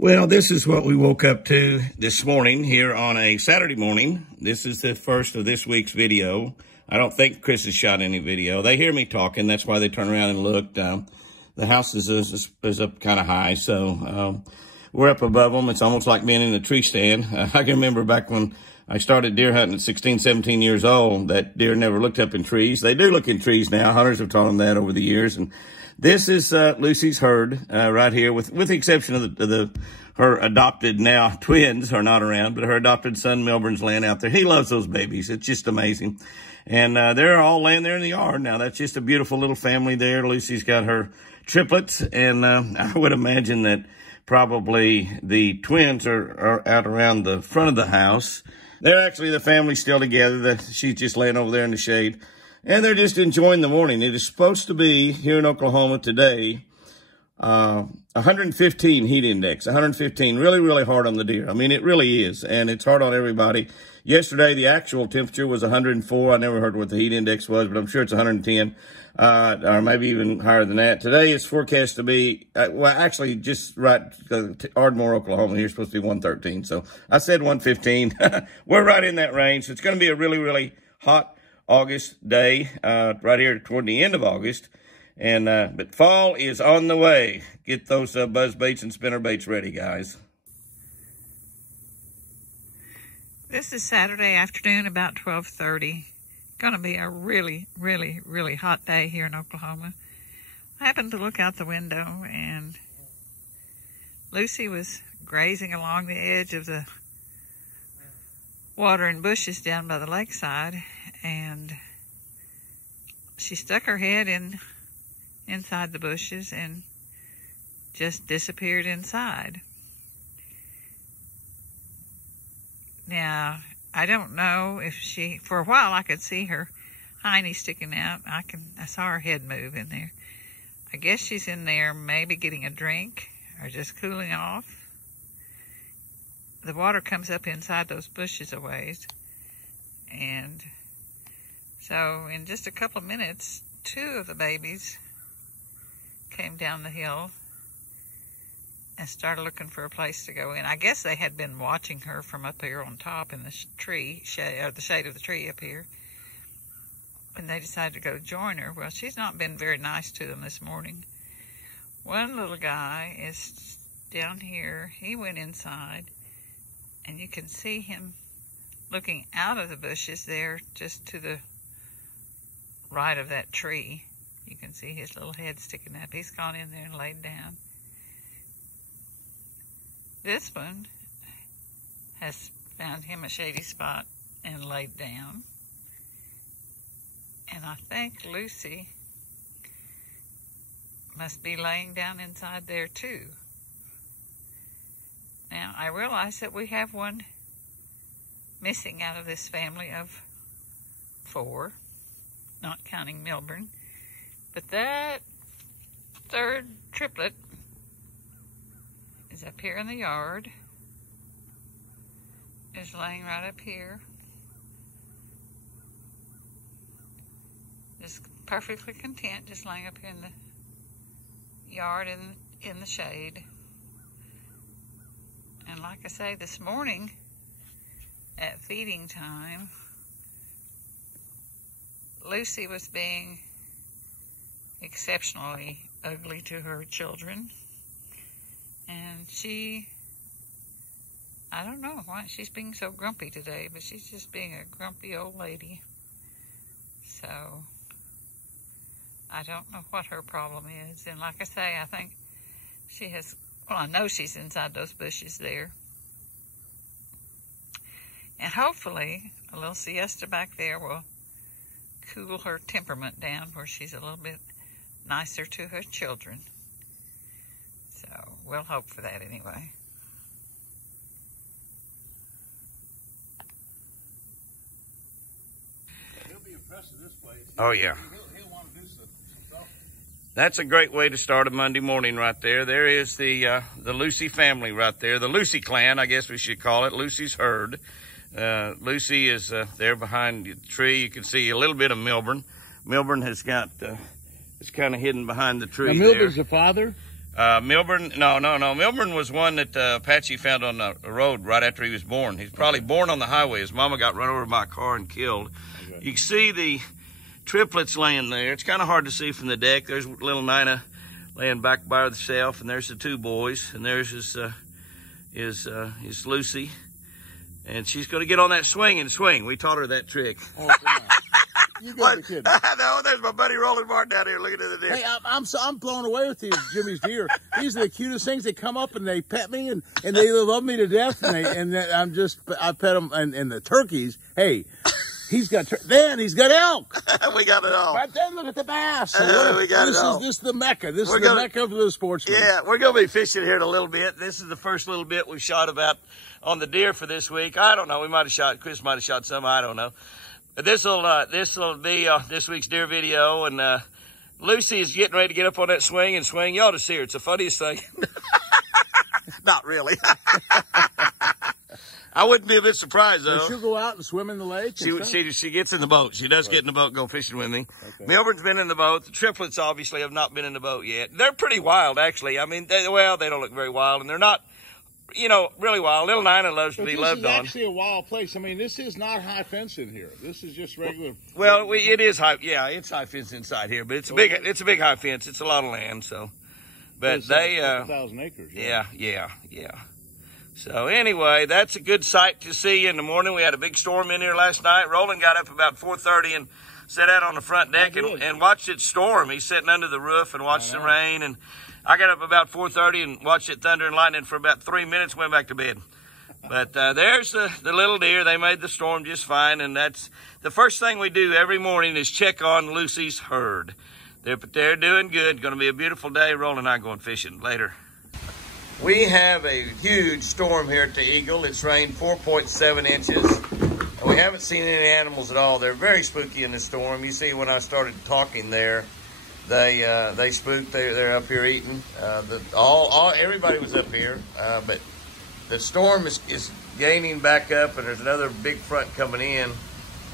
Well, this is what we woke up to this morning here on a Saturday morning. This is the first of this week's video. I don't think Chris has shot any video. They hear me talking. That's why they turn around and look. The house is up kind of high, so we're up above them. It's almost like being in a tree stand. I can remember back when I started deer hunting at 16, 17 years old, that deer never looked up in trees. They do look in trees now. Hunters have taught them that over the years. And this is Lucy's herd right here, with the exception of her adopted now twins are not around, but her adopted son Milburn's laying out there. He loves those babies. It's just amazing. And they're all laying there in the yard. Now, that's just a beautiful little family there. Lucy's got her triplets, and I would imagine that probably the twins are out around the front of the house. They're actually, the family's still together. She's just laying over there in the shade. And they're just enjoying the morning. It is supposed to be, here in Oklahoma today, 115 heat index, 115, really, really hard on the deer. I mean, it really is, and it's hard on everybody. Yesterday, the actual temperature was 104. I never heard what the heat index was, but I'm sure it's 110, or maybe even higher than that. Today, it's forecast to be, well, actually, just right, Ardmore, Oklahoma, here's supposed to be 113. So I said 115. We're right in that range. So it's going to be a really, really hot August day, right here toward the end of August. And, but fall is on the way. Get those buzz baits and spinner baits ready, guys. This is Saturday afternoon, about 12:30. Going to be a really, really, really hot day here in Oklahoma. I happened to look out the window, and Lucy was grazing along the edge of the water and bushes down by the lakeside, and she stuck her head inside the bushes and just disappeared inside. Now, I don't know if for a while I could see her hiney sticking out. I saw her head move in there. I guess she's in there maybe getting a drink or just cooling off. The water comes up inside those bushes a ways. And so in just a couple of minutes, two of the babies came down the hill and started looking for a place to go in. I guess they had been watching her from up here on top in the tree, the shade of the tree up here. And they decided to go join her. Well, she's not been very nice to them this morning. One little guy is down here. He went inside, and you can see him looking out of the bushes there just to the right of that tree. You can see his little head sticking up. He's gone in there and laid down. This one has found him a shady spot and laid down. And I think Lucy must be laying down inside there too. Now, I realize that we have one missing out of this family of 4, not counting Milburn. But that third triplet is up here in the yard, is laying right up here, just perfectly content, just laying up here in the yard in the shade. And like I say, this morning at feeding time, Lucy was being exceptionally ugly to her children. And I don't know why she's being so grumpy today, but she's just being a grumpy old lady. So, I don't know what her problem is. And like I say, I think she has, well, I know she's inside those bushes there. And hopefully, a little siesta back there will cool her temperament down where she's a little bit nicer to her children. So, we'll hope for that anyway. He'll be impressed with this place. Oh, yeah. He'll want to do some stuff. That's a great way to start a Monday morning right there. There is the Lucy family right there. The Lucy clan, I guess we should call it. Lucy's herd. Lucy is there behind the tree. You can see a little bit of Milburn. Milburn has got, it's kind of hidden behind the tree. Now, Milburn's the father? Milburn, no. Milburn was one that Apache found on the road right after he was born. He's probably born on the highway. His mama got run over by a car and killed. Okay. You can see the triplets laying there. It's kind of hard to see from the deck. There's little Nina laying back by herself, and there's the two boys, and there's his Lucy. And she's going to get on that swing and swing. We taught her that trick. Oh, you got the kid. No, there's my buddy Roland Martin down here looking at the deer. Hey, I'm blown away with these Jimmy's deer. These are the cutest things. They come up and they pet me and they love me to death. And I pet them. And the turkeys, hey, he's got elk. We got it all. But then look at the bass. We got it all. This is the Mecca. This is the Mecca of the sportsman. Yeah, we're going to be fishing here in a little bit. This is the first little bit we've shot about on the deer for this week. I don't know. Chris might have shot some. I don't know. But this'll be this week's deer video. And Lucy is getting ready to get up on that swing and swing. You ought to see her. It's the funniest thing. Not really. I wouldn't be a bit surprised, though. She'll go out and swim in the lake? She gets in the boat. She does get in the boat and go fishing with me. Okay. Milburn's been in the boat. The triplets obviously have not been in the boat yet. They're pretty wild, actually. I mean, they don't look very wild, and they're not, really wild. Little Nina loves to be loved on. This is actually a wild place. I mean, this is not high fence in here. This is just regular. Well, it is high. Yeah, it's high fence inside here, but it's a big high fence. It's a lot of land, so. But they, 1,000 acres. Yeah. So anyway, that's a good sight to see in the morning. We had a big storm in here last night. Roland got up about 4:30 and sat out on the front deck and watched it storm. He's sitting under the roof and watched the rain. And I got up about 4:30 and watched it thunder and lightning for about 3 minutes, went back to bed. But there's the little deer. They made the storm just fine. And that's the first thing we do every morning is check on Lucy's herd. They're doing good. Going to be a beautiful day. Roland and I going fishing later. We have a huge storm here at the Eagle. It's rained 4.7 inches. And we haven't seen any animals at all. They're very spooky in the storm. You see when I started talking there, they spooked. They're up here eating. Everybody was up here, but the storm is gaining back up, and there's another big front coming in.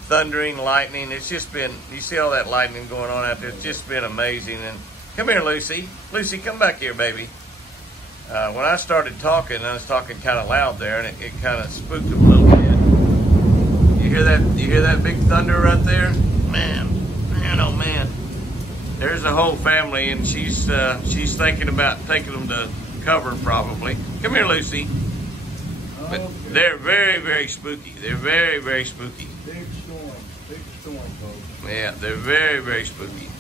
Thundering, lightning. It's just been, you see all that lightning going on out there. It's just been amazing. And come here, Lucy. Lucy, come back here, baby. When I started talking, I was talking kind of loud there, and it kind of spooked them a little bit. You hear that big thunder right there? Man, oh man. There's a whole family, and she's thinking about taking them to cover probably. Come here, Lucy. But they're very, very spooky. They're very, very spooky. Big storm, folks. Yeah, they're very, very spooky.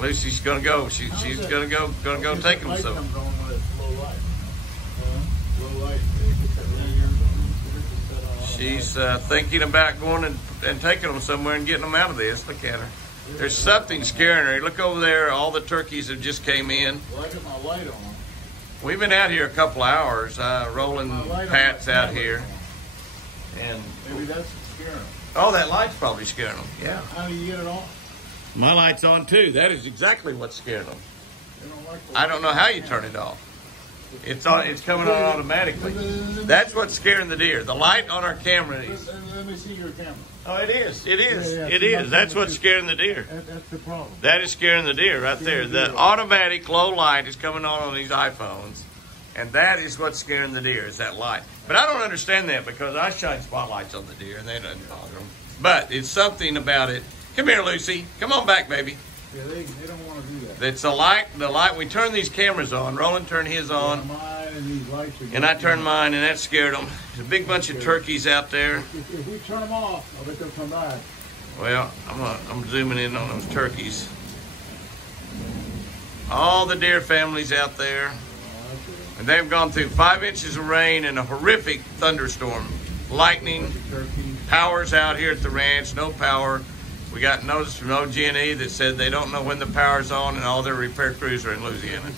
Lucy's gonna go. She's gonna go take them. So. She's thinking about going and taking them somewhere and getting them out of this. Look at her. There's something scaring her. Look over there. All the turkeys have just came in. Well, I got my light on. We've been out here a couple hours. Roland Pat's out here. And maybe that's scaring them. Oh, that light's probably scaring them. Yeah. How do you get it on? My light's on too. That is exactly what's scared them. Like I don't know how you turn it off. It's on. It's coming on automatically. That's what's scaring the deer. The light on our camera. Let me see your camera. Oh, it is. It is. Yeah, it is. That's what's scaring the deer. That's the problem. That is scaring the deer right there. The automatic low light is coming on these iPhones, and that is what's scaring the deer. Is that light? But I don't understand that because I shine spotlights on the deer, and they don't bother them. But it's something about it. Come here, Lucy. Come on back, baby. Yeah, they don't want to do that. It's the light. We turn these cameras on. Roland turned his on. And I turned mine, and that scared them. There's a big bunch of turkeys out there. If we turn them off, I bet they'll come back. Well, I'm zooming in on those turkeys. All the deer families out there. And they've gone through 5 inches of rain and a horrific thunderstorm. Lightning. Power's out here at the ranch. No power. We got notice from OG&E that said they don't know when the power's on and all their repair crews are in Louisiana.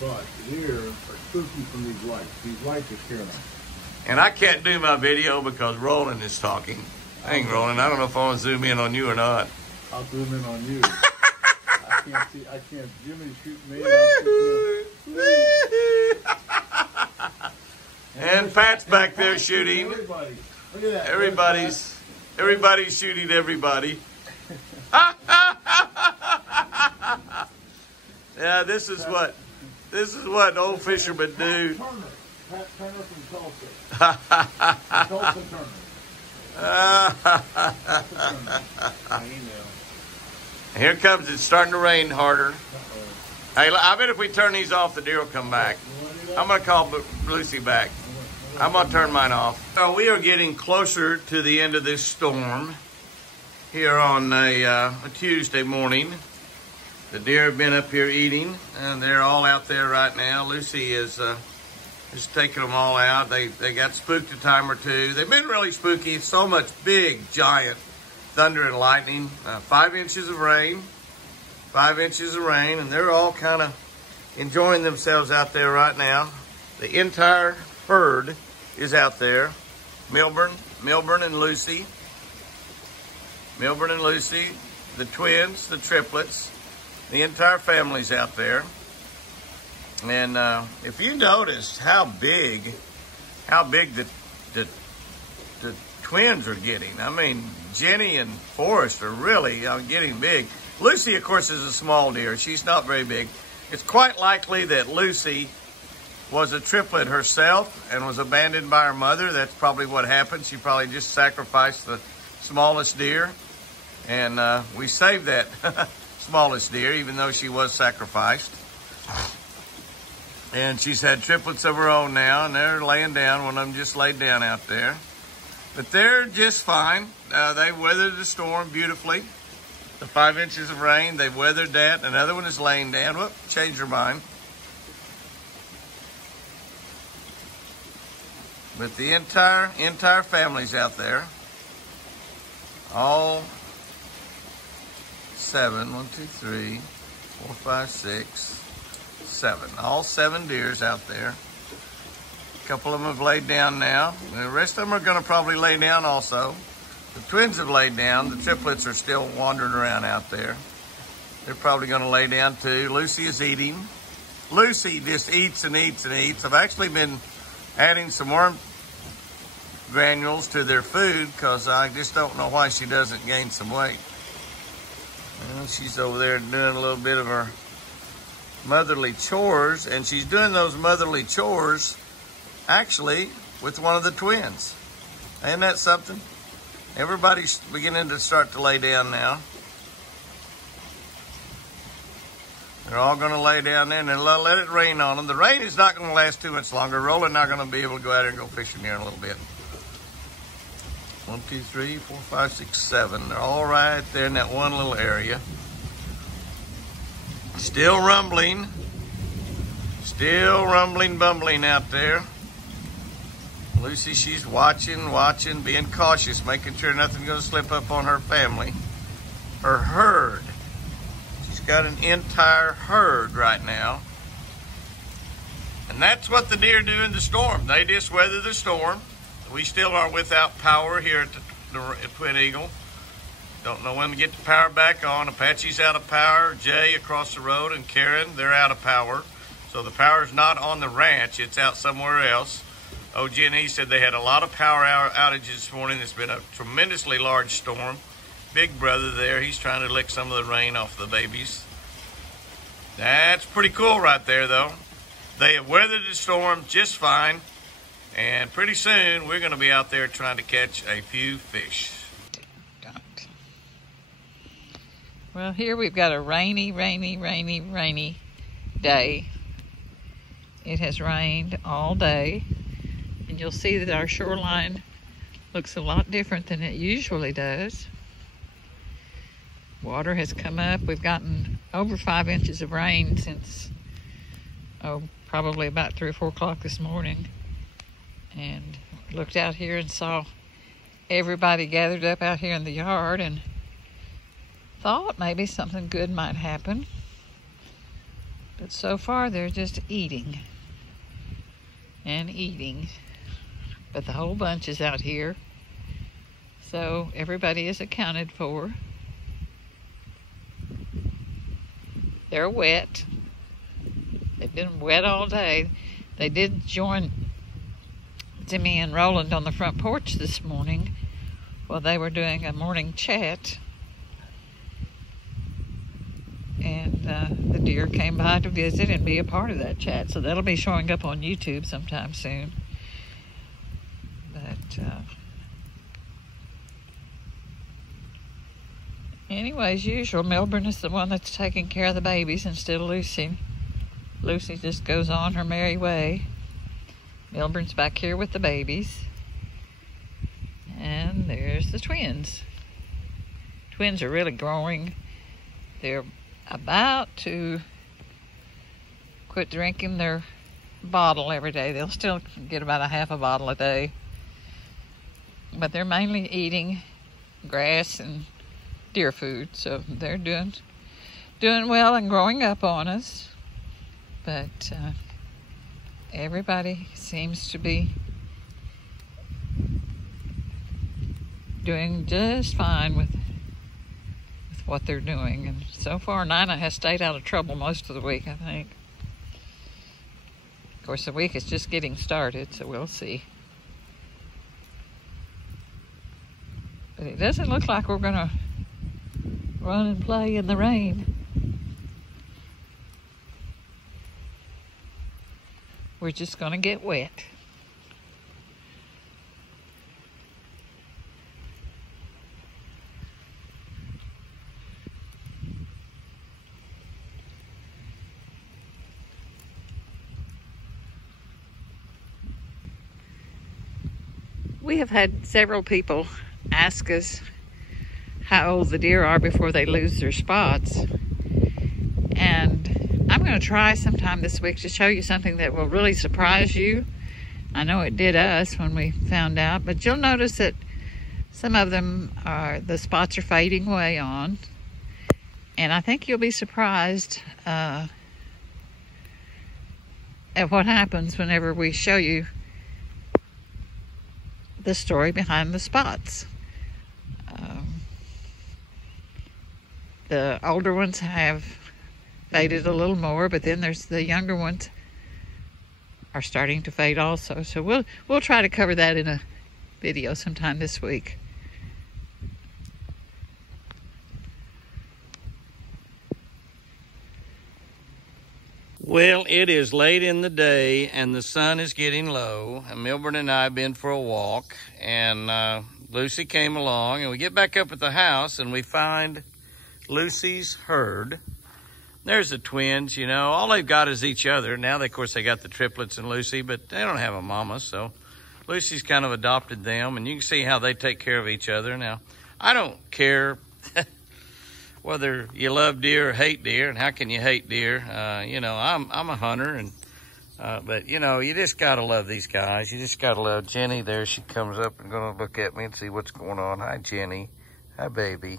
But the deer are spooky from these lights. These lights are scaring them. And I can't do my video because Roland is talking. Dang, Roland, I don't know if I want to zoom in on you or not. I'll zoom in on you. I can't. Jimmy's shooting me. And Pat's back there shooting. Everybody. Look at that. Everybody's. Everybody's shooting everybody. Yeah, this is what old fishermen do. Turner from Tulsa. Tulsa Turner. Here comes, it's starting to rain harder. Hey, I bet if we turn these off, the deer will come back. I'm going to call Lucy back. I'm going to turn mine off. So we are getting closer to the end of this storm here on a Tuesday morning. The deer have been up here eating, and they're all out there right now. Lucy is just taking them all out. They got spooked a time or two. They've been really spooky. So much big, giant thunder and lightning. 5 inches of rain. 5 inches of rain, and they're all kind of enjoying themselves out there right now. The entire herd is out there. Milburn and Lucy. Milburn and Lucy, the twins, the triplets, the entire family's out there. And if you notice how big the twins are getting. I mean, Jenny and Forrest are really getting big. Lucy, of course, is a small deer. She's not very big. It's quite likely that Lucy was a triplet herself and was abandoned by her mother. That's probably what happened. She probably just sacrificed the smallest deer. And we saved that smallest deer, even though she was sacrificed. And she's had triplets of her own now, and they're laying down. One of them just laid down out there. But they're just fine. They weathered the storm beautifully. The 5 inches of rain, they've weathered that. Another one is laying down. Whoop, changed her mind. But the entire family's out there. All 7, 1, 2, 3, 4, 5, 6, 7. All 7 deers out there. A couple of them have laid down now. The rest of them are going to probably lay down also. The twins have laid down. The triplets are still wandering around out there. They're probably going to lay down too. Lucy is eating. Lucy just eats and eats and eats. I've actually been adding some worm granules to their food because I just don't know why she doesn't gain some weight. Well, she's over there doing a little bit of her motherly chores, and she's doing those motherly chores actually with one of the twins. Ain't that something? Everybody's beginning to start to lay down now. They're all going to lay down there and then let it rain on them. The rain is not going to last too much longer. Roland's not going to be able to go out there and go fishing here in a little bit. 1, 2, 3, 4, 5, 6, 7. They're all right there in that one little area. Still rumbling, bumbling out there. Lucy, she's watching, being cautious, making sure nothing's going to slip up on her family. Her herd. She's got an entire herd right now. And that's what the deer do in the storm. They just weather the storm. We still are without power here at Twin Eagle. Don't know when to get the power back on. Apache's out of power. Jay across the road and Karen, they're out of power. So the power's not on the ranch. It's out somewhere else. OG&E said they had a lot of power outages this morning. It's been a tremendously large storm. Big brother there, he's trying to lick some of the rain off the babies. That's pretty cool right there, though. They have weathered the storm just fine. And pretty soon, we're going to be out there trying to catch a few fish. Well, here we've got a rainy day. It has rained all day. And you'll see that our shoreline looks a lot different than it usually does. Water has come up. We've gotten over 5 inches of rain since, probably about 3 or 4 o'clock this morning. And looked out here and saw everybody gathered up out here in the yard and thought maybe something good might happen. But so far they're just eating and eating. But the whole bunch is out here. So everybody is accounted for. They're wet. They've been wet all day. They did join Jimmy and Roland on the front porch this morning Well, they were doing a morning chat, and the deer came by to visit and be a part of that chat. So that'll be showing up on YouTube sometime soon. But anyway, as usual, Milburn is the one that's taking care of the babies instead of Lucy. Lucy just goes on her merry way. Milburn's back here with the babies. And there's the twins. Twins are really growing. They're about to quit drinking their bottle every day. They'll still get about a half a bottle a day. But they're mainly eating grass and deer food. So they're doing well and growing up on us. But everybody seems to be doing just fine with what they're doing. And so far, Nina has stayed out of trouble most of the week, I think. Of course, the week is just getting started, so we'll see. But it doesn't look like we're gonna run and play in the rain. We're just gonna get wet. We have had several people ask us how old the deer are before they lose their spots. And I'm going to try sometime this week to show you something that will really surprise you. I know it did us when we found out, but you'll notice that some of them the spots are fading away on. And I think you'll be surprised at what happens whenever we show you the story behind the spots. The older ones have faded a little more, but then there's the younger ones are starting to fade also. So we'll try to cover that in a video sometime this week. Well, it is late in the day and the sun is getting low, and Milburn and I have been for a walk, and Lucy came along, and we get back up at the house and we find Lucy's herd. There's the twins, you know, all they've got is each other. Now, of course, they got the triplets and Lucy, but they don't have a mama, so Lucy's kind of adopted them, and you can see how they take care of each other. Now, I don't care whether you love deer or hate deer, and how can you hate deer? You know, I'm a hunter, and but you know, you just gotta love these guys. You just gotta love Jenny. There she comes up and gonna look at me and see what's going on. Hi, Jenny. Hi, baby.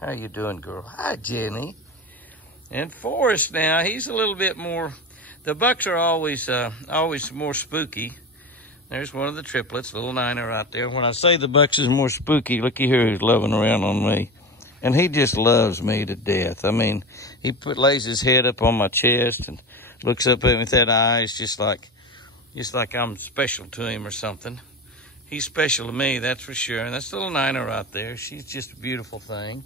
How you doing, girl? Hi, Jenny. And Forrest now, he's a little bit more. The bucks are always more spooky. There's one of the triplets, little Nina right there. When I say the bucks is more spooky, looky here, who's loving around on me. And he just loves me to death. I mean, he lays his head up on my chest and looks up at me with that eyes, just like I'm special to him or something. He's special to me, that's for sure. And that's little Nina right there. She's just a beautiful thing.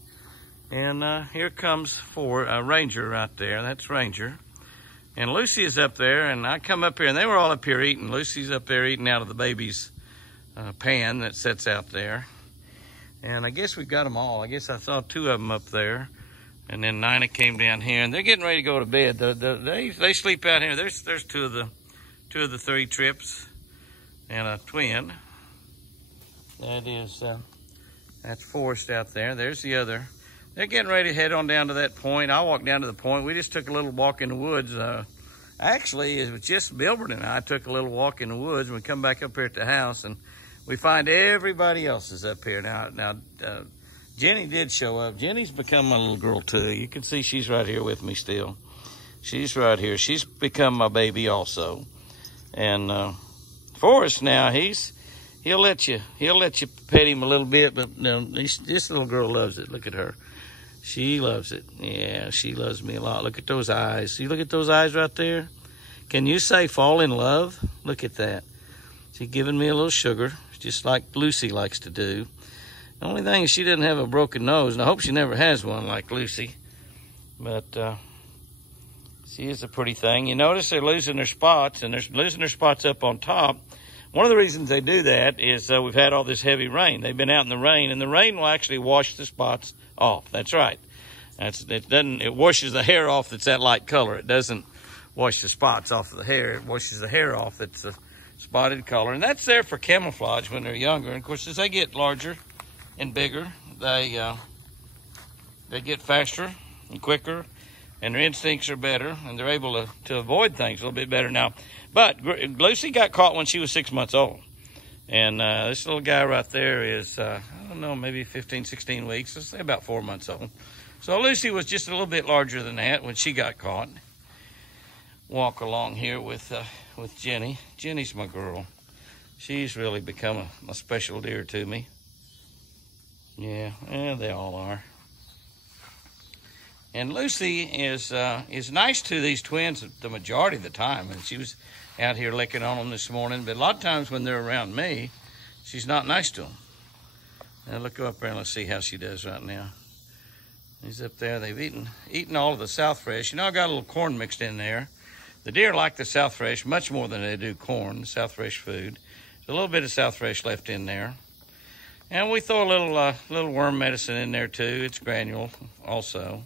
And here comes Ranger right there. That's Ranger. And Lucy is up there, and I come up here, and they were all up here eating. Lucy's up there eating out of the baby's pan that sits out there. And I guess we got them all. I guess I saw two of them up there. And then Nina came down here, and they're getting ready to go to bed. They sleep out here. There's two of the three trips and a twin. That's Forrest out there. There's the other. They're getting ready to head on down to that point. I walked down to the point. We just took a little walk in the woods. Actually, it was just Milburn and I took a little walk in the woods, and we come back up here at the house, and we find everybody else is up here. Now, Jenny did show up. Jenny's become my little girl, too. You can see she's right here with me still. She's right here. She's become my baby also. And Forrest now, he'll let you pet him a little bit, but no, this little girl loves it. Look at her. She loves it. Yeah, she loves me a lot. Look at those eyes. You look at those eyes right there? Can you say fall in love? Look at that. She's giving me a little sugar, just like Lucy likes to do. The only thing is she doesn't have a broken nose, and I hope she never has one like Lucy. But she is a pretty thing. You notice they're losing their spots, and they're losing their spots up on top. One of the reasons they do that is we've had all this heavy rain. They've been out in the rain, and the rain will actually wash the spots off. That's right. It washes the hair off that's that light color. It doesn't wash the spots off of the hair. It washes the hair off that's a spotted color. And that's there for camouflage when they're younger. And of course, as they get larger and bigger, they get faster and quicker, and their instincts are better, and they're able to avoid things a little bit better now. But Lucy got caught when she was 6 months old. And this little guy right there is, I don't know, maybe 15, 16 weeks. Let's say about 4 months old. So Lucy was just a little bit larger than that when she got caught. Walk along here with Jenny. Jenny's my girl. She's really become a special deer to me. Yeah, they all are. And Lucy is nice to these twins the majority of the time. And she was out here licking on them this morning. But a lot of times when they're around me, she's not nice to them. Now look up there and let's see how she does right now. He's up there. They've eaten all of the South Fresh. You know, I got a little corn mixed in there. The deer like the South Fresh much more than they do corn, the South Fresh food. There's a little bit of South Fresh left in there. And we throw a little worm medicine in there too. It's granule also.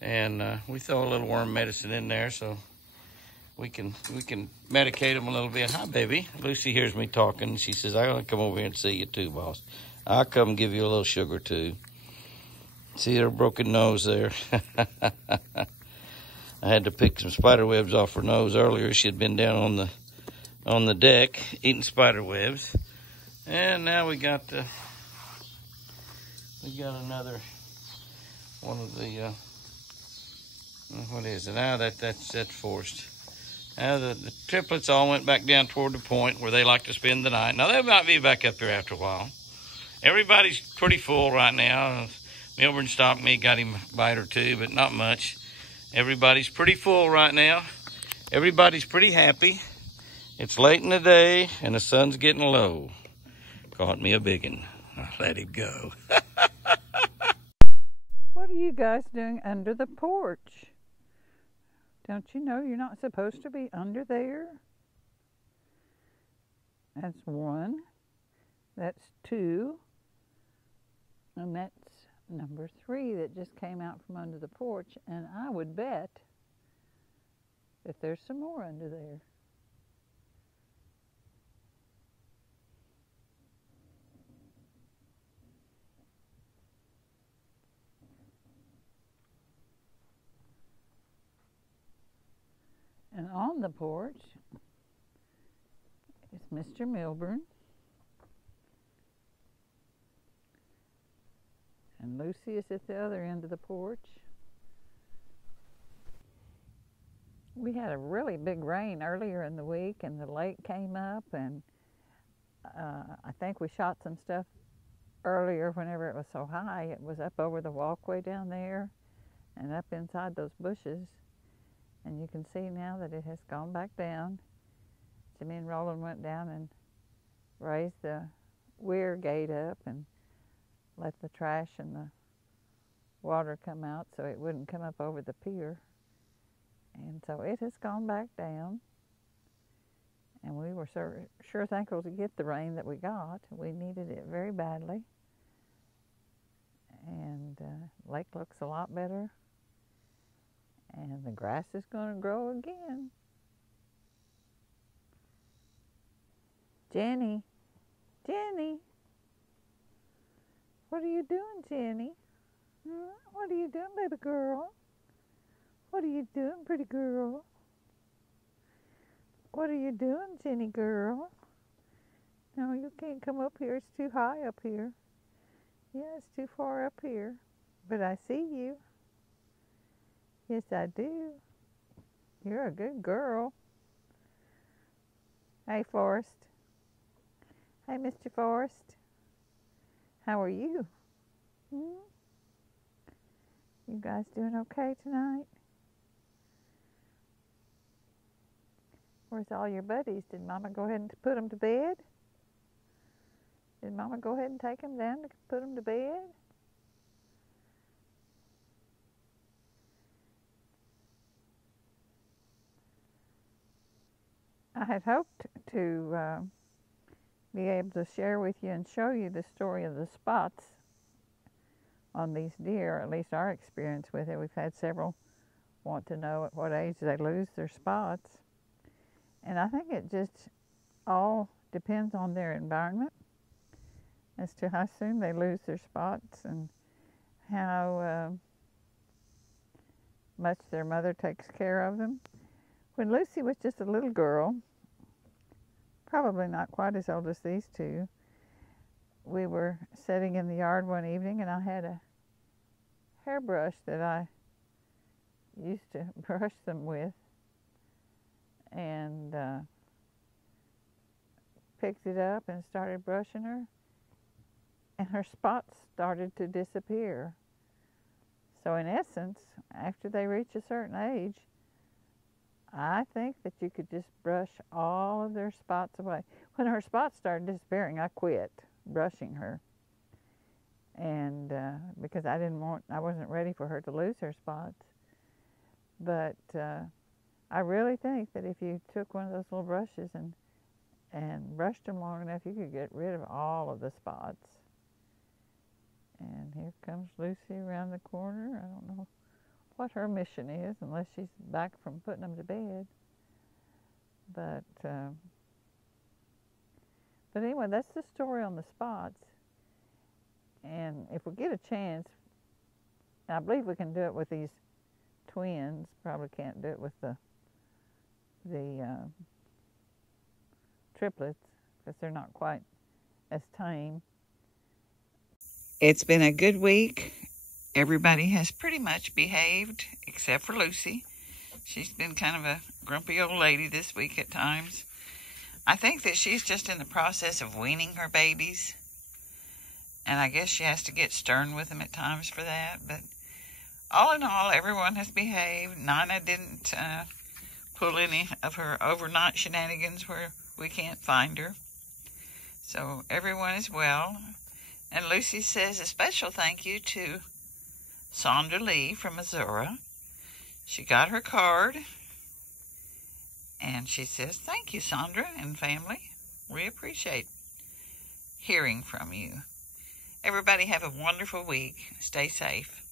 And we throw a little worm medicine in there so we can medicate them a little bit. Hi, baby. Lucy hears me talking. She says, I want to come over here and see you too, boss. I'll come give you a little sugar too. See her broken nose there. I had to pick some spider webs off her nose earlier. She had been down on the deck eating spider webs. And now we got another one of the what is it? Now that's forced. Now the triplets all went back down toward the point where they like to spend the night. Now they might be back up here after a while. Everybody's pretty full right now. Milburn stopped me, got him a bite or two, but not much. Everybody's pretty full right now. Everybody's pretty happy. It's late in the day and the sun's getting low. Caught me a biggin. I let him go. What are you guys doing under the porch? Don't you know you're not supposed to be under there? That's one. That's two. And that's number three that just came out from under the porch. And I would bet that there's some more under there. And on the porch is Mr. Milburn. And Lucy is at the other end of the porch. We had a really big rain earlier in the week, and the lake came up, and I think we shot some stuff earlier whenever it was so high. It was up over the walkway down there and up inside those bushes. And you can see now that it has gone back down. Jimmy and Roland went down and raised the weir gate up and let the trash and the water come out so it wouldn't come up over the pier. And so it has gone back down. And we were sure thankful to get the rain that we got. We needed it very badly. And the lake looks a lot better. And the grass is going to grow again. Jenny, Jenny, what are you doing, Jenny? What are you doing, baby girl? What are you doing, pretty girl? What are you doing, Jenny girl? No, you can't come up here. It's too high up here. Yeah, it's too far up here. But I see you. Yes, I do. You're a good girl. Hey, Forrest. Hey, Mr. Forrest. How are you? You guys doing okay tonight? Where's all your buddies? Did Mama go ahead and put them to bed? Did Mama go ahead and take them down to put them to bed? I had hoped to be able to share with you and show you the story of the spots on these deer, or at least our experience with it. We've had several want to know at what age they lose their spots. And I think it just all depends on their environment as to how soon they lose their spots and how much their mother takes care of them. When Lucy was just a little girl, probably not quite as old as these two, we were sitting in the yard one evening, and I had a hairbrush that I used to brush them with, and picked it up and started brushing her, and her spots started to disappear. So in essence, after they reach a certain age, I think that you could just brush all of their spots away. When her spots started disappearing, I quit brushing her, and because I wasn't ready for her to lose her spots. But I really think that if you took one of those little brushes and brushed them long enough, you could get rid of all of the spots. And here comes Lucy around the corner. I don't know what her mission is, unless she's back from putting them to bed. But anyway, that's the story on the spots. And if we get a chance, I believe we can do it with these twins. Probably can't do it with the triplets, because they're not quite as tame. It's been a good week. Everybody has pretty much behaved, except for Lucy. She's been kind of a grumpy old lady this week at times. I think that she's just in the process of weaning her babies, and I guess she has to get stern with them at times for that. But all in all, everyone has behaved. Nana didn't pull any of her overnight shenanigans where we can't find her. So everyone is well. And Lucy says a special thank you to Sandra Lee from Missouri. She got her card, and she says, "Thank you, Sandra and family. We appreciate hearing from you." Everybody have a wonderful week. Stay safe.